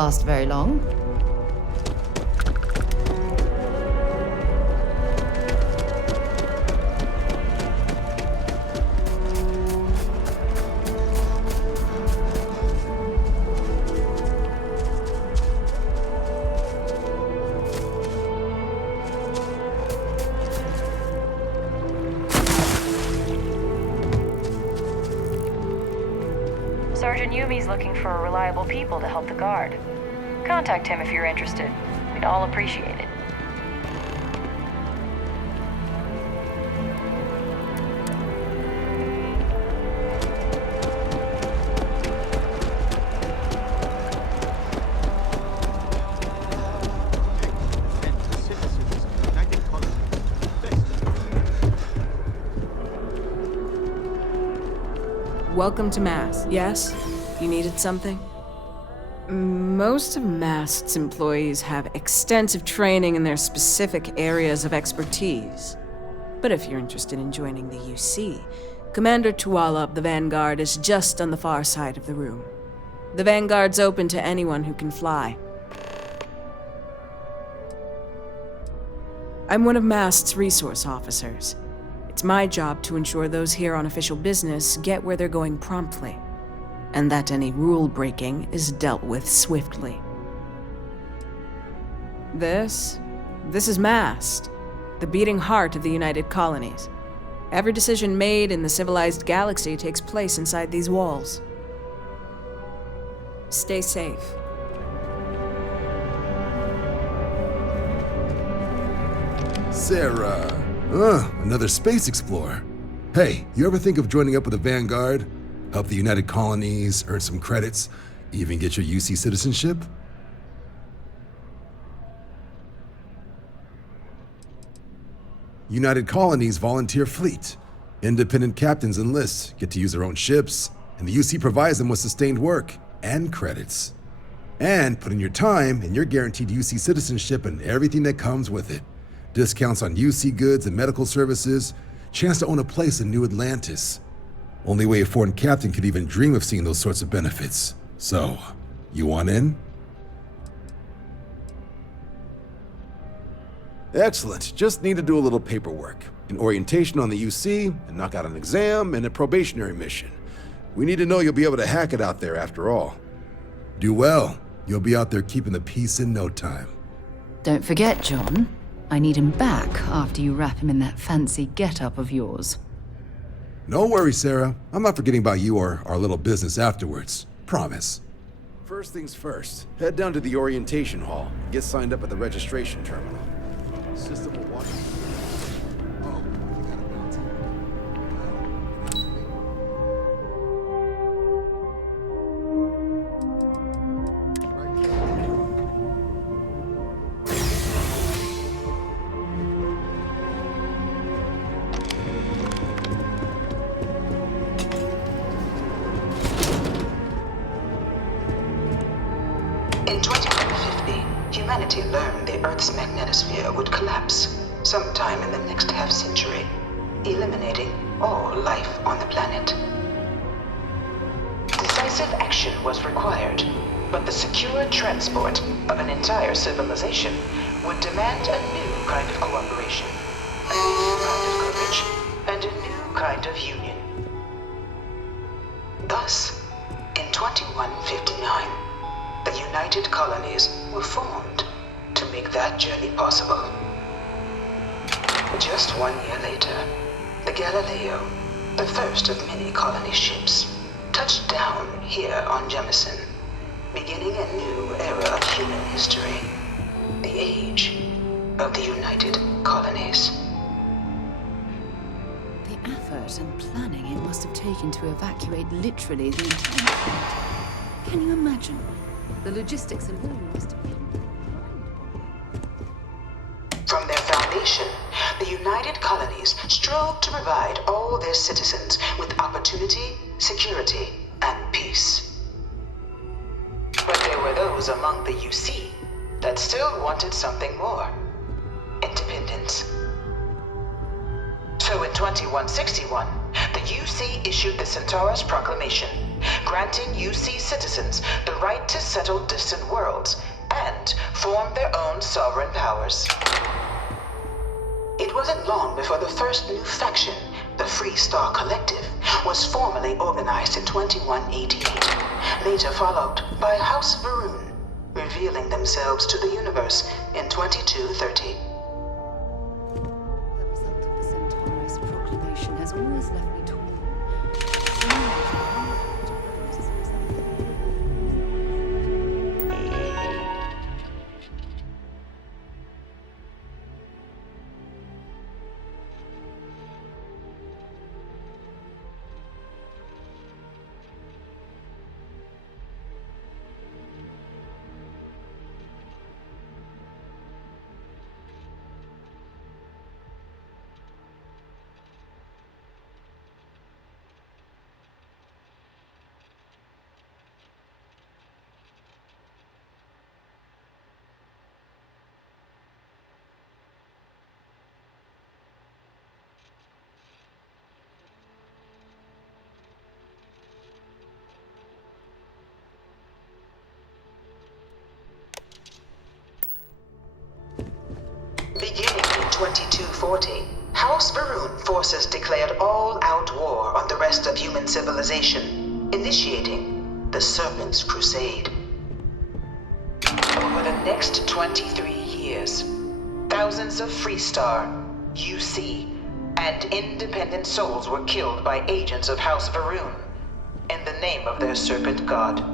last very long. Sergeant Yumi's looking for reliable people to help the guard. Contact him if you're interested. We'd all appreciate it. Welcome to Mass. Yes? You needed something? Most of Mast's employees have extensive training in their specific areas of expertise. But if you're interested in joining the UC, Commander Tuala of the Vanguard is just on the far side of the room. The Vanguard's open to anyone who can fly. I'm one of Mast's resource officers. It's my job to ensure those here on official business get where they're going promptly, and that any rule breaking is dealt with swiftly. This is Mast, the beating heart of the United Colonies. Every decision made in the civilized galaxy takes place inside these walls. Stay safe. Sarah. Another space explorer. Hey, you ever think of joining up with the Vanguard? Help the United Colonies, earn some credits, even get your UC citizenship? United Colonies volunteer fleet. Independent captains enlist, get to use their own ships, and the UC provides them with sustained work and credits. And put in your time, and you're guaranteed UC citizenship and everything that comes with it. Discounts on UC goods and medical services, chance to own a place in New Atlantis. Only way a foreign captain could even dream of seeing those sorts of benefits. So, you want in? Excellent. Just need to do a little paperwork. An orientation on the UC, and knock out an exam, and a probationary mission. We need to know you'll be able to hack it out there after all. Do well. You'll be out there keeping the peace in no time. Don't forget, John. I need him back after you wrap him in that fancy get-up of yours. No worries, Sarah. I'm not forgetting about you or our little business afterwards. Promise. First things first, head down to the orientation hall. Get signed up at the registration terminal. System will watch you. Oh, I forgot about it. In 2150, humanity learned the Earth's magnetosphere would collapse sometime in the next half-century, eliminating all life on the planet. Decisive action was required, but the secure transport of an entire civilization would demand a new kind of cooperation, a new kind of courage, and a new kind of union. Thus, in 2159, the United Colonies were formed to make that journey possible. Just 1 year later, the Galileo, the first of many colony ships, touched down here on Jemison, beginning a new era of human history, the age of the United Colonies. The effort and planning it must have taken to evacuate literally the entire planet. Can you imagine? The logistics alone must have been... From their foundation, the United Colonies strove to provide all their citizens with opportunity, security, and peace. But there were those among the UC that still wanted something more: independence. So in 2161, the UC issued the Centaurus Proclamation, granting UC citizens the right to settle distant worlds and form their own sovereign powers. It wasn't long before the first new faction, the Free Star Collective, was formally organized in 2188, later followed by House Varun, revealing themselves to the universe in 2230. The result of the Centaurus proclamation has always left me torn. So much conflict arose as a result. Beginning in 2240, House Varun forces declared all-out war on the rest of human civilization, initiating the Serpent's Crusade. Over the next 23 years, thousands of Freestar, UC, and independent souls were killed by agents of House Varun in the name of their Serpent God.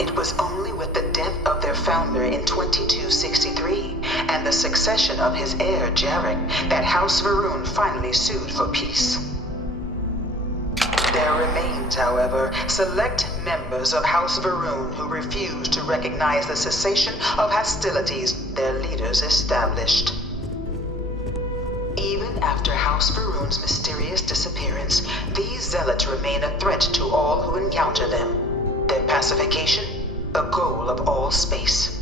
It was only with the death of their founder in 2263 and the succession of his heir, Jarek, that House Varun finally sued for peace. There remains, however, select members of House Varun who refuse to recognize the cessation of hostilities their leaders established. Even after House Varun's mysterious disappearance, these zealots remain a threat to all who encounter them. Their pacification, a goal of all space.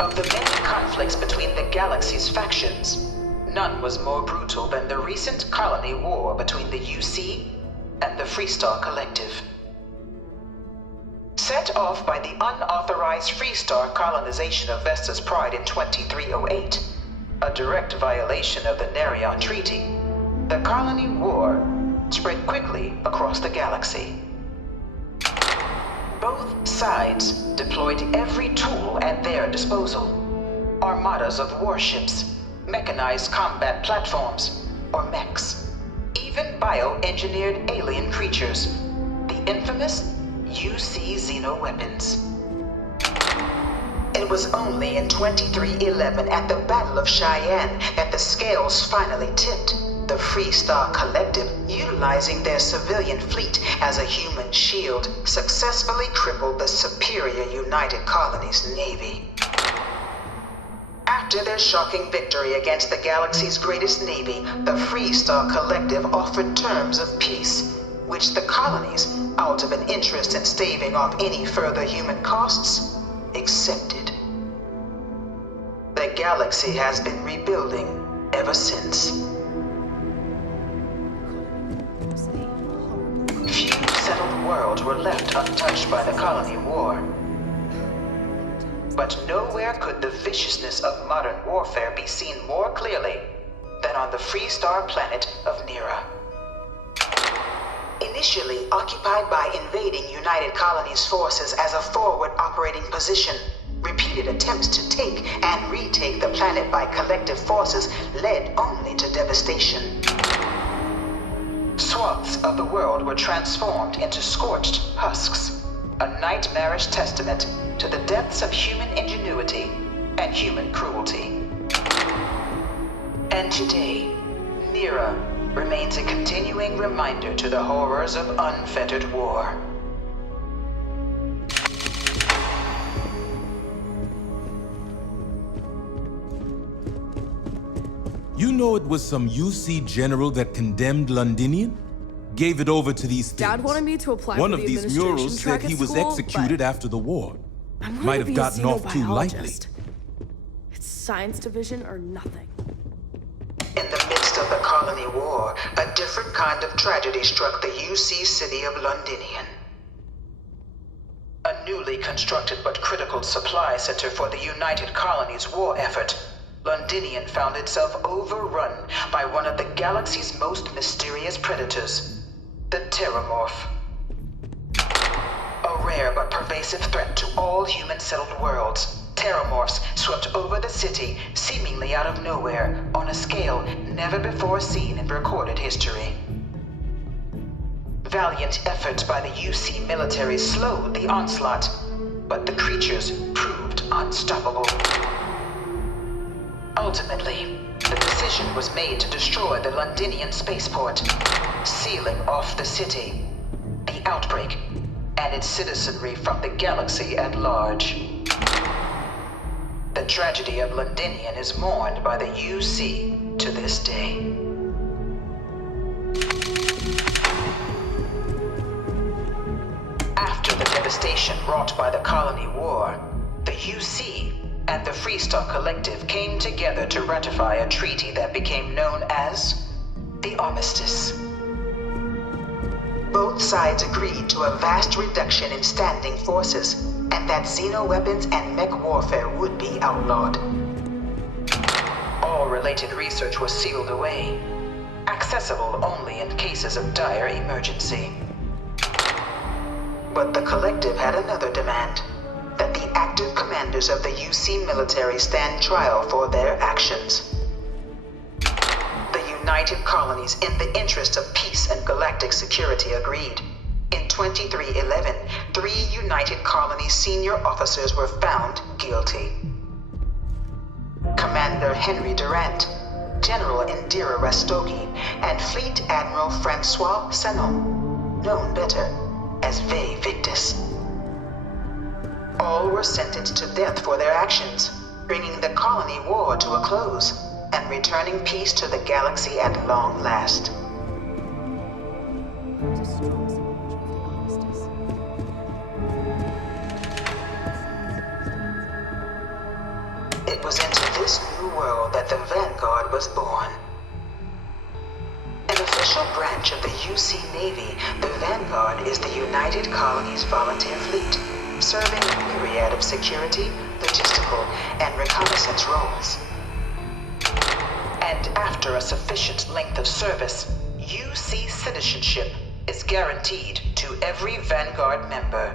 Of the many conflicts between the galaxy's factions, none was more brutal than the recent colony war between the UC and the Freestar Collective. Set off by the unauthorized Freestar colonization of Vesta's Pride in 2308, a direct violation of the Nerion Treaty, the colony war spread quickly across the galaxy. Both sides deployed every tool at their disposal. Armadas of warships, mechanized combat platforms, or mechs, even bioengineered alien creatures, the infamous UC xeno-weapons. It was only in 2311 at the Battle of Cheyenne that the scales finally tipped. The Freestar Collective, utilizing their civilian fleet as a human shield, successfully crippled the superior United Colonies Navy. After their shocking victory against the galaxy's greatest navy, the Freestar Collective offered terms of peace, which the colonies, out of an interest in staving off any further human costs, accepted. The galaxy has been rebuilding ever since. Few settled worlds were left untouched by the colony war. But nowhere could the viciousness of modern warfare be seen more clearly than on the Freestar planet of Nera. Initially occupied by invading United Colonies forces as a forward operating position, repeated attempts to take and retake the planet by collective forces led only to devastation. Swaths of the world were transformed into scorched husks, a nightmarish testament to the depths of human ingenuity and human cruelty. And today, Nera remains a continuing reminder to the horrors of unfettered war. You know it was some UC general that condemned Londinian? Gave it over to these things. Dad wanted me to apply One for of the these administration murals track said he at was school, executed but after the war. I'm going Might to have be gotten a off too lightly. xenobiologist. It's science division or nothing. of the Colony War, a different kind of tragedy struck the UC city of Londinian. A newly constructed but critical supply center for the United Colonies' war effort, Londinian found itself overrun by one of the galaxy's most mysterious predators, the Terramorph. A rare but pervasive threat to all human-settled worlds, Terramorphs swept over the city, seemingly out of nowhere, on a scale never before seen in recorded history. Valiant efforts by the UC military slowed the onslaught, but the creatures proved unstoppable. Ultimately, the decision was made to destroy the Londinian spaceport, sealing off the city, the outbreak, and its citizenry from the galaxy at large. The tragedy of Londinian is mourned by the UC to this day. After the devastation wrought by the Colony War, the UC and the Freestar Collective came together to ratify a treaty that became known as the Armistice. Both sides agreed to a vast reduction in standing forces, and that xenoweapons and mech warfare would be outlawed. All related research was sealed away, accessible only in cases of dire emergency. But the Collective had another demand, that the active commanders of the UC military stand trial for their actions. The United Colonies, in the interest of peace and galactic security, agreed. In 2311, 3 United Colonies senior officers were found guilty. Commander Henry Durant, General Indira Rastogi, and Fleet Admiral Francois Sanon, known better as Ve Victus. All were sentenced to death for their actions, bringing the Colony War to a close and returning peace to the galaxy at long last. It was into this new world that the Vanguard was born. An official branch of the UC Navy, the Vanguard is the United Colonies Volunteer Fleet, serving a myriad of security, logistical, and reconnaissance roles. And after a sufficient length of service, UC citizenship is guaranteed to every Vanguard member.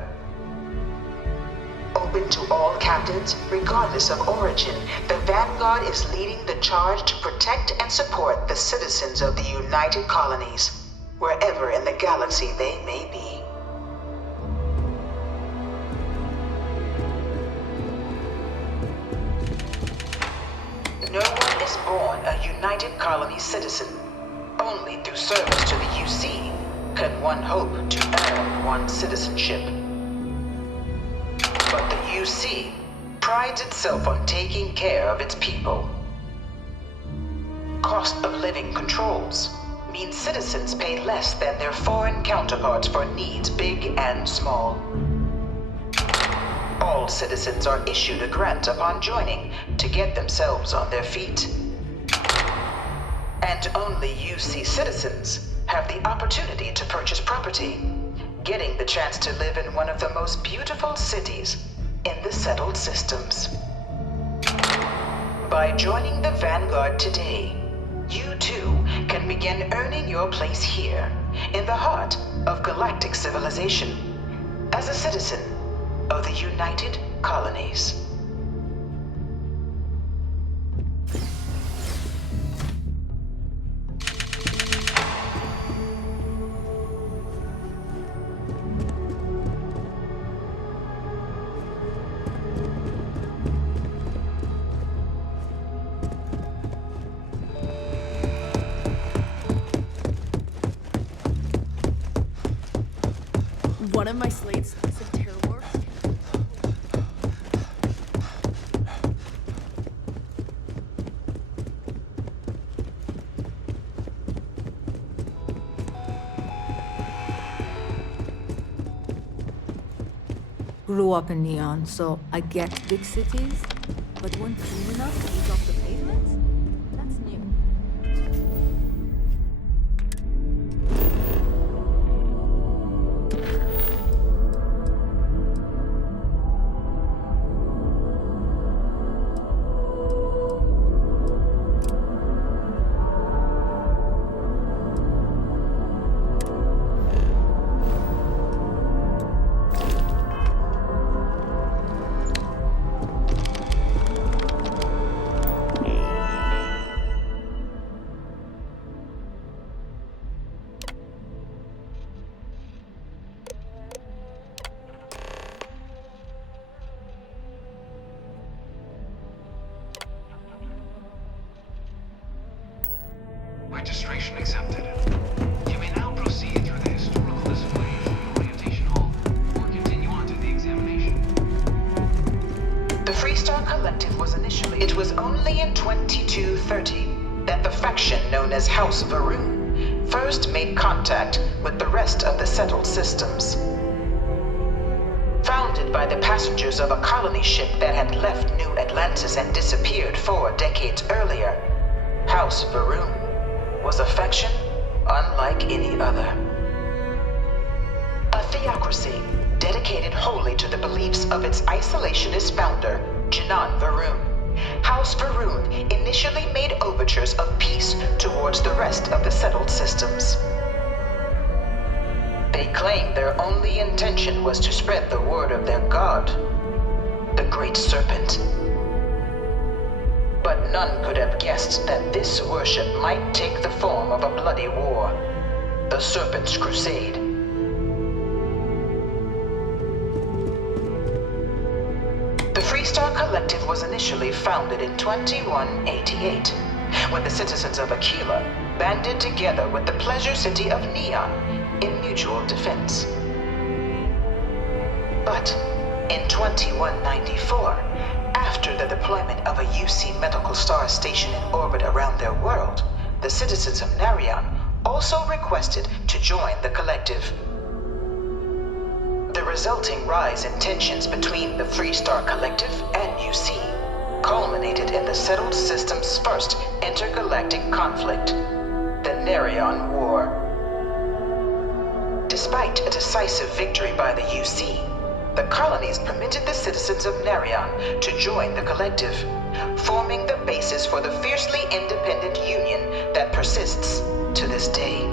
Open to all captains, regardless of origin, the Vanguard is leading the charge to protect and support the citizens of the United Colonies, wherever in the galaxy they may be. No one is born a United Colonies citizen. Only through service to the UC can one hope to earn one's citizenship. But the UC prides itself on taking care of its people. Cost of living controls mean citizens pay less than their foreign counterparts for needs big and small. All citizens are issued a grant upon joining to get themselves on their feet. And only UC citizens have the opportunity to purchase property, getting the chance to live in one of the most beautiful cities in the settled systems. By joining the Vanguard today, you too can begin earning your place here, in the heart of galactic civilization, as a citizen of the United Colonies. One of my slates is a terror. Grew up in Neon, so I get big cities, but weren't clean enough to eat off the pavement? That's new. registration accepted. You may now proceed through the historical display to the orientation hall, or continue on to the examination. The Freestar Collective was initially... It was only in 2230 that the faction known as House Varun first made contact with the rest of the settled systems. Founded by the passengers of a colony ship that had left New Atlantis and disappeared 4 decades earlier, House Varun was a faction unlike any other. A theocracy dedicated wholly to the beliefs of its isolationist founder, Janan Varun. House Varun initially made overtures of peace towards the rest of the settled systems. They claimed their only intention was to spread the word of their god, the Great Serpent. But none could have guessed that this worship might take the form of a bloody war, the Serpent's Crusade. The Freestar Collective was initially founded in 2188, when the citizens of Aquila banded together with the pleasure city of Neon in mutual defense. But in 2194, after the deployment of a UC Medical Star station in orbit around their world, the citizens of Narion also requested to join the collective. The resulting rise in tensions between the Freestar Collective and UC culminated in the settled system's first intergalactic conflict, the Narion War. Despite a decisive victory by the UC, the colonies permitted the citizens of Narion to join the collective, forming the basis for the fiercely independent union that persists to this day.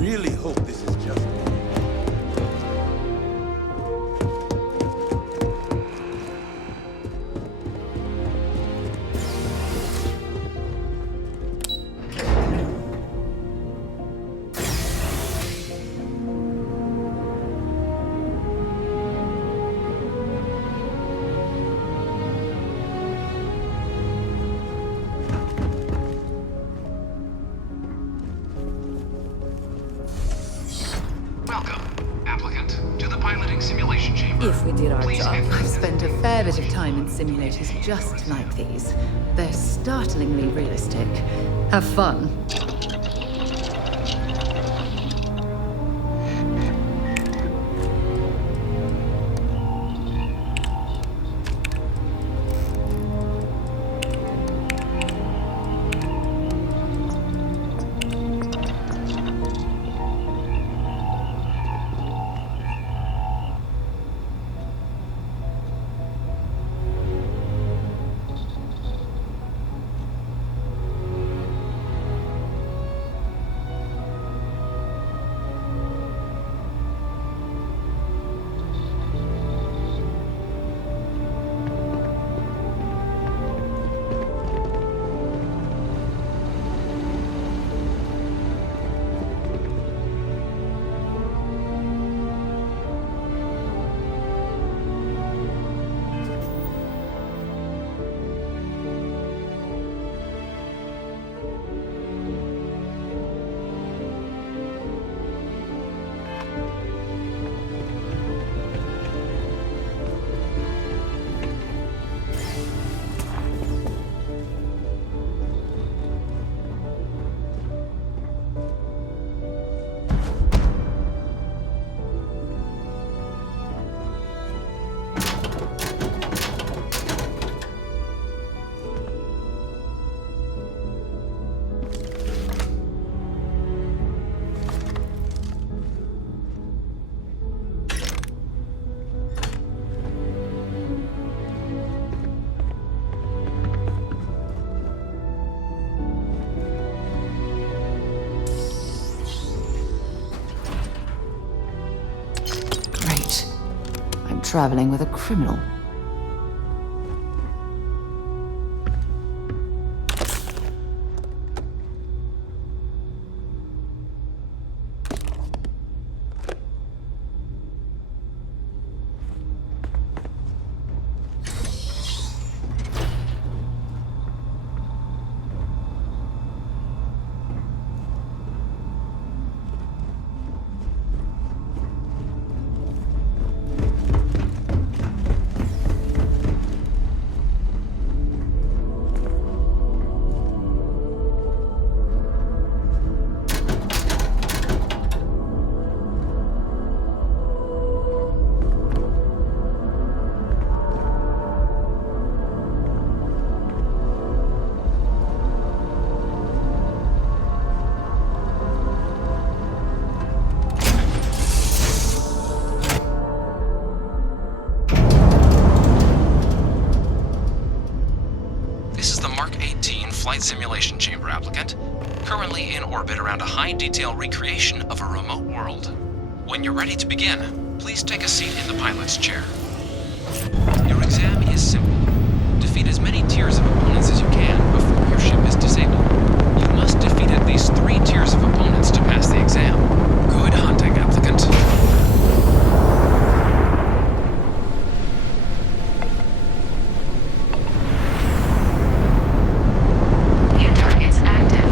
really hope this is just... Welcome, applicant, to the piloting simulation chamber. If we did our Please job, enter I've the- spent a fair bit of time in simulators just like these. They're startlingly realistic. Have fun. traveling with a criminal. This is the Mark 18 Flight Simulation Chamber applicant, currently in orbit around a high-detail recreation of a remote world. When you're ready to begin, please take a seat in the pilot's chair. Your exam is simple. Defeat as many tiers of opponents as you can before your ship is disabled. You must defeat at least 3 tiers of opponents to pass the exam. Good hunting, applicant. New targets active.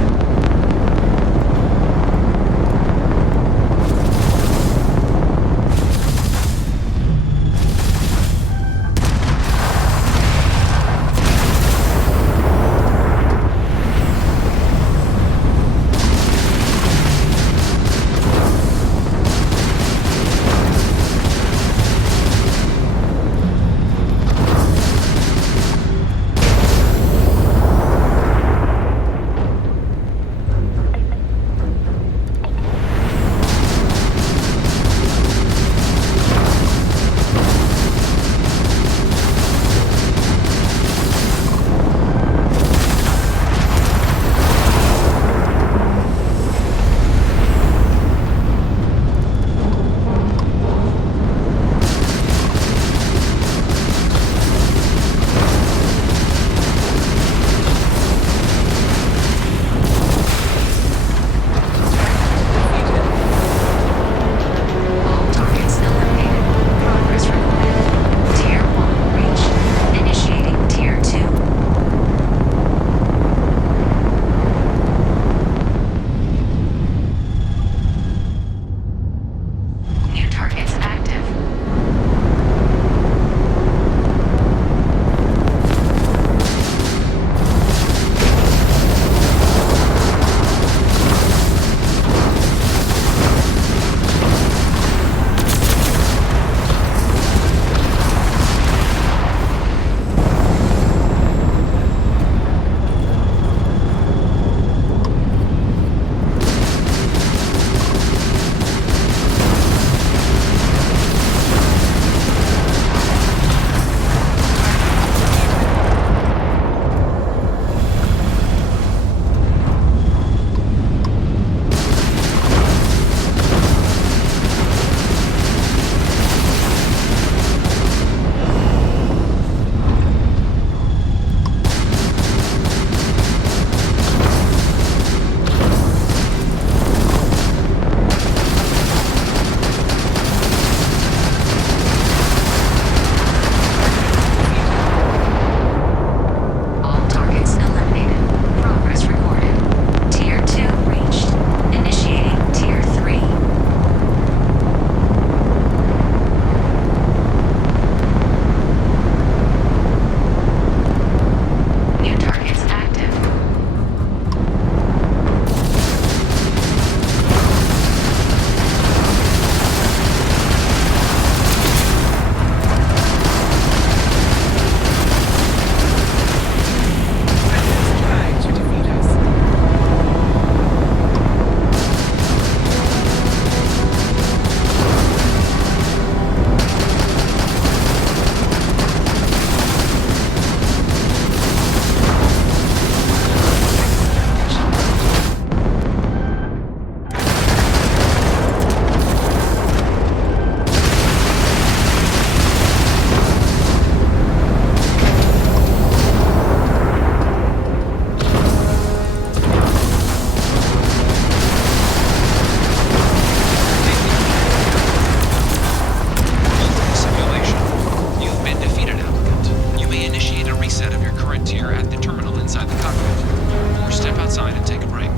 outside and take a break.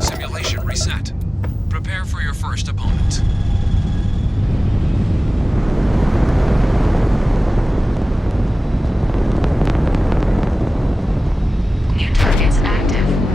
Simulation reset. Prepare for your first opponent. New targets active.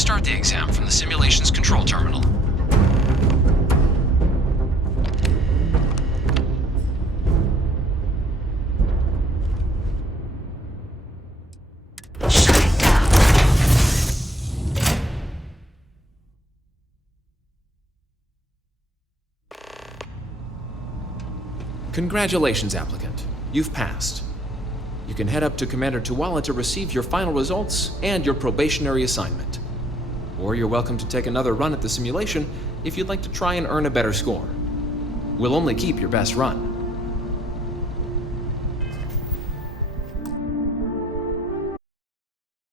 start the exam from the simulation's control terminal. Congratulations, applicant. You've passed. You can head up to Commander Tuwala to receive your final results and your probationary assignment. Or you're welcome to take another run at the simulation if you'd like to try and earn a better score. We'll only keep your best run.